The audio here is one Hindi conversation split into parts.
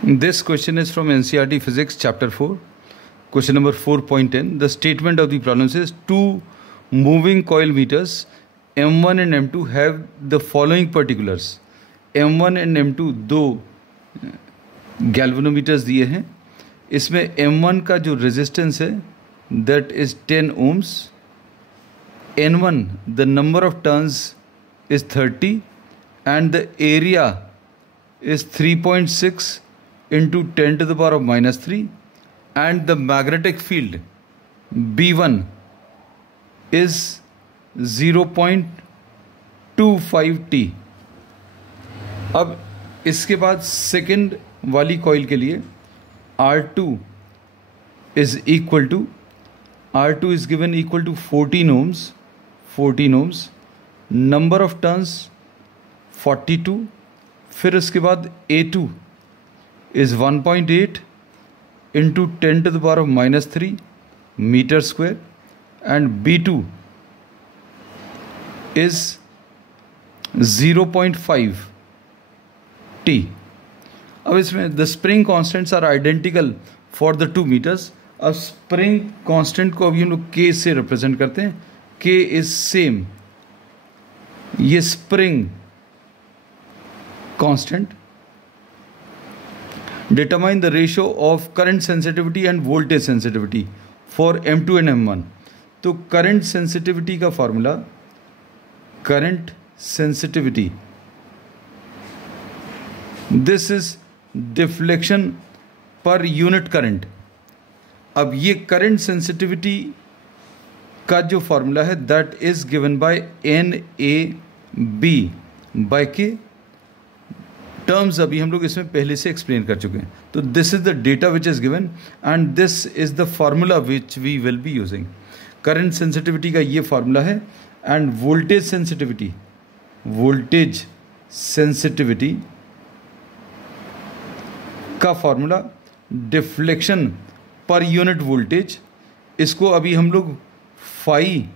This question is from NCERT Physics Chapter 4. Question number 4.10. The statement of the problem says two moving coil meters M1 and M2 have the following particulars. M1 and M2 दो गैल्वेनोमीटर्स दिए हैं. इसमें M1 का जो रेजिस्टेंस है that is 10 ohms. N1 the number of turns is 30 and the area is 3.6 into 10 to the power of minus 3 and the magnetic field B1 is 0.25 T. अब इसके बाद सेकेंड वाली कॉइल के लिए R2 is equal to R2 is given equal to 14 ohms, number of turns 42. फिर उसके बाद A2 is 1.8 into 10 to the power of minus 3 meter square and B2 is 0.5 T. अब इसमें the spring constants are identical for the 2 meters. अब spring constant को अभी हम लोग K से represent करते हैं. K is same. ये spring constant. Determine the ratio of current sensitivity and voltage sensitivity for M2 and M1. तो current sensitivity का formula, current sensitivity, this is deflection per unit current. अब ये current sensitivity का जो formula है that is given by NAB by K. Terms अभी हम लोग इसमें पहले से एक्सप्लेन कर चुके हैं. तो this is the data which is given and this is the formula which we will be using. Current sensitivity का ये फार्मूला है एंड वोल्टेज सेंसिटिविटी का formula deflection per unit voltage. इसको अभी हम लोग फाई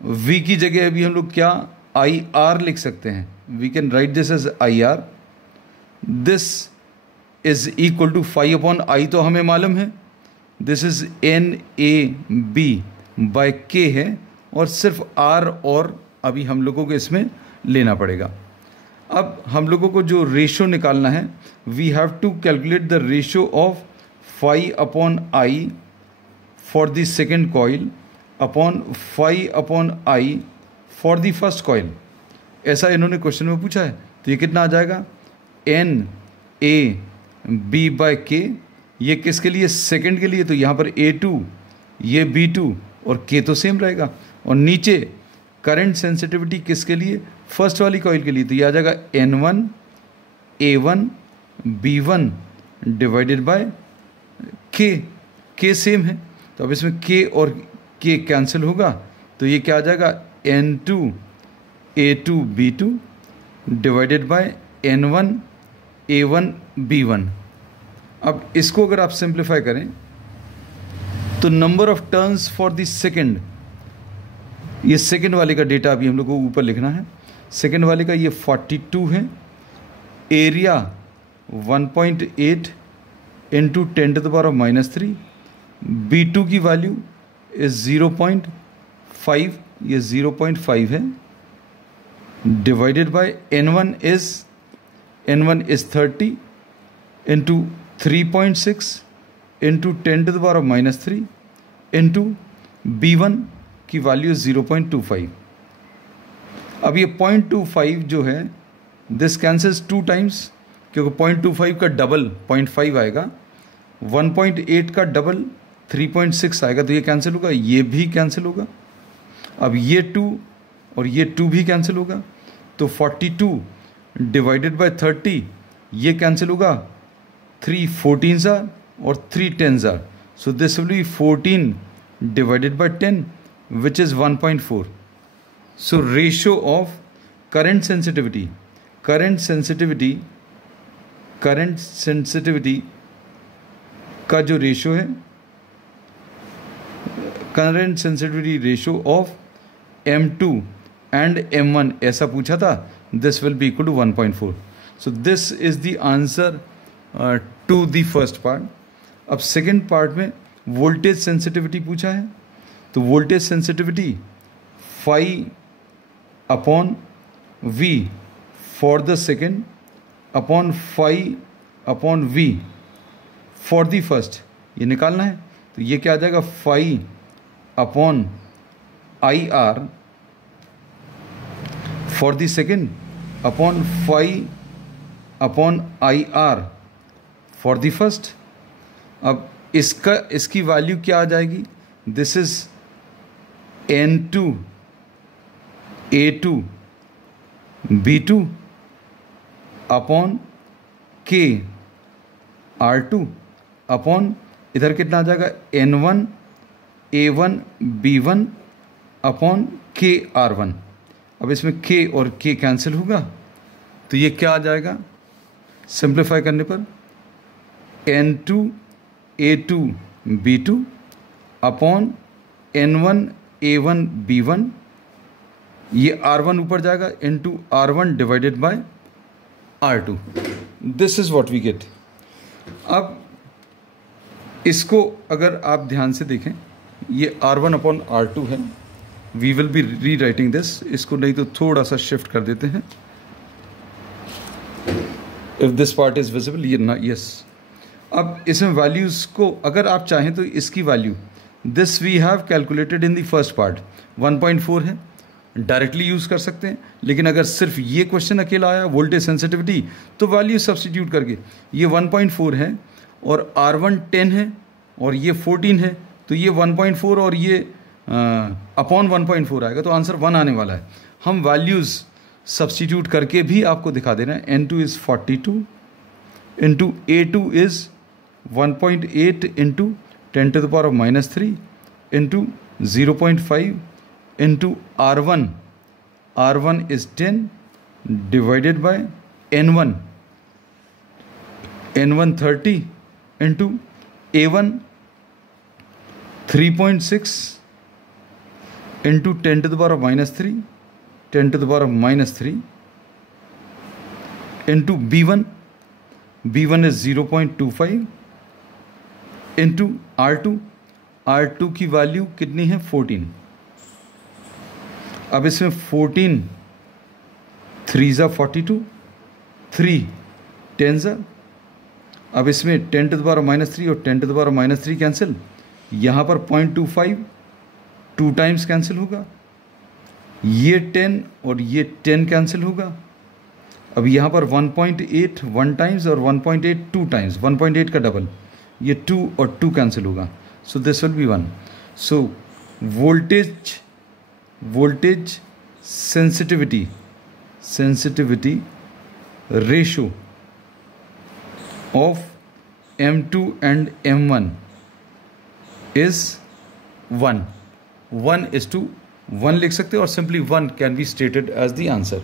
वी की जगह अभी हम लोग क्या आई आर लिख सकते हैं. We can write this as I R. This is equal to phi upon I तो हमें मालूम है. This is NAB by K है और सिर्फ R और अभी हम लोगों को इसमें लेना पड़ेगा. अब हम लोगों को जो रेशो निकालना है we have to calculate the ratio of phi upon I for the second coil upon phi upon I for the first coil. ऐसा इन्होंने क्वेश्चन में पूछा है. तो ये कितना आ जाएगा NAB बाय K. ये किसके लिए? सेकंड के लिए. तो यहाँ पर A2 ये B2 और K तो सेम रहेगा. और नीचे करंट सेंसिटिविटी किसके लिए? फर्स्ट वाली कॉइल के लिए. तो ये आ जाएगा N1 A1 B1 divided by K same है. तो अब इसमें K और K कैंसिल होगा. तो ये क्या आ जाएगा? N2 A2 B2 divided by N1 A1 B1. अब इसको अगर आप सिंप्लीफाई करें तो number of turns for the second, ये सेकेंड वाले का डेटा अभी हम लोग को ऊपर लिखना है. सेकेंड वाले का ये 42 है. Area 1.8 into 10 to the power of minus 3. B2 की वैल्यू इज 0.5, ये 0.5 है divided by N1 is 30 into 3.6 into 10 to the power of minus 3 into B1 की वैल्यू 0.25. अब ये 0.25 जो है दिस कैंसल्स 2 टाइम्स क्योंकि 0.25 का डबल 0.5 आएगा. 1.8 का डबल 3.6 आएगा. तो ये कैंसिल होगा, ये भी कैंसिल होगा. अब ये 2 और ये 2 भी कैंसिल होगा. तो 42 डिवाइडेड बाय 30 ये कैंसिल होगा. 3 14s आर और 3 10s R. So this will be 14 divided by 10 which is 1.4. So ratio of current sensitivity का जो रेशियो है, current sensitivity ratio of M2 and M1 ऐसा पूछा था. this will be equal to 1.4. So this is the answer to the first part. अब सेकेंड पार्ट में वोल्टेज सेंसिटिविटी पूछा है, तो voltage sensitivity phi upon V for the second upon phi upon V for the first, ये निकालना है। तो ये क्या आ जाएगा, phi upon I R for the second upon phi upon I R for the first. अब इसकी वैल्यू क्या आ जाएगी, this is N2 A2 B2 upon K R2 upon इधर कितना आ जाएगा, N1 A1 B1 upon K R1। अब इसमें K और K कैंसिल होगा, तो ये क्या आ जाएगा, सिंप्लीफाई करने पर N2 A2 B2 upon N1 A1 B1, ये R1 ऊपर जाएगा into R1 divided by R2। This is what we get. अब इसको अगर आप ध्यान से देखें, ये R1 अपॉन R2 है, वी विल बी री राइटिंग दिस, इसको नहीं तो थोड़ा सा शिफ्ट कर देते हैं, if this part is visible, ये ना, यस। अब इसमें वैल्यूज़ को अगर आप चाहें तो इसकी value, this we have calculated in the first part 1.4 है, डायरेक्टली यूज़ कर सकते हैं। लेकिन अगर सिर्फ ये क्वेश्चन अकेला आया वोल्टेज सेंसिटिविटी, तो वैल्यू सब्स्टिट्यूट करके ये 1.4 है और R1 10 है और ये 14 है, तो ये 1.4 और ये अपॉन 1.4 आएगा, तो आंसर 1 आने वाला है। हम वैल्यूज़ सब्स्टिट्यूट करके भी आपको दिखा दे रहे हैं। N2 is 42 into A2 is 1.8 into 10 to the power of -3 into 0.5 into R1, R1 is 10 divided by N1, N1 30 into A1 3.6 into 10 to the power of -3, 10 to the power of -3 into B1, B1 is 0.25 into R2, R2 की वैल्यू कितनी है, 14। अब इसमें 14 3 ज़ा 42, 3 10 ज़ा, अब इसमें 10 to the power of -3 और 10 to the power of -3 cancel, यहाँ पर 0.25 2 टाइम्स कैंसिल होगा, ये 10 और ये 10 कैंसिल होगा। अब यहाँ पर 1.8 1 टाइम्स और 1.8 2 टाइम्स, 1.8 का डबल, ये 2 और 2 कैंसिल होगा, so this will be 1। So voltage sensitivity ratio of M2 and M1 is 1, 1:1 लिख सकते हैं और simply 1 can be stated as the answer.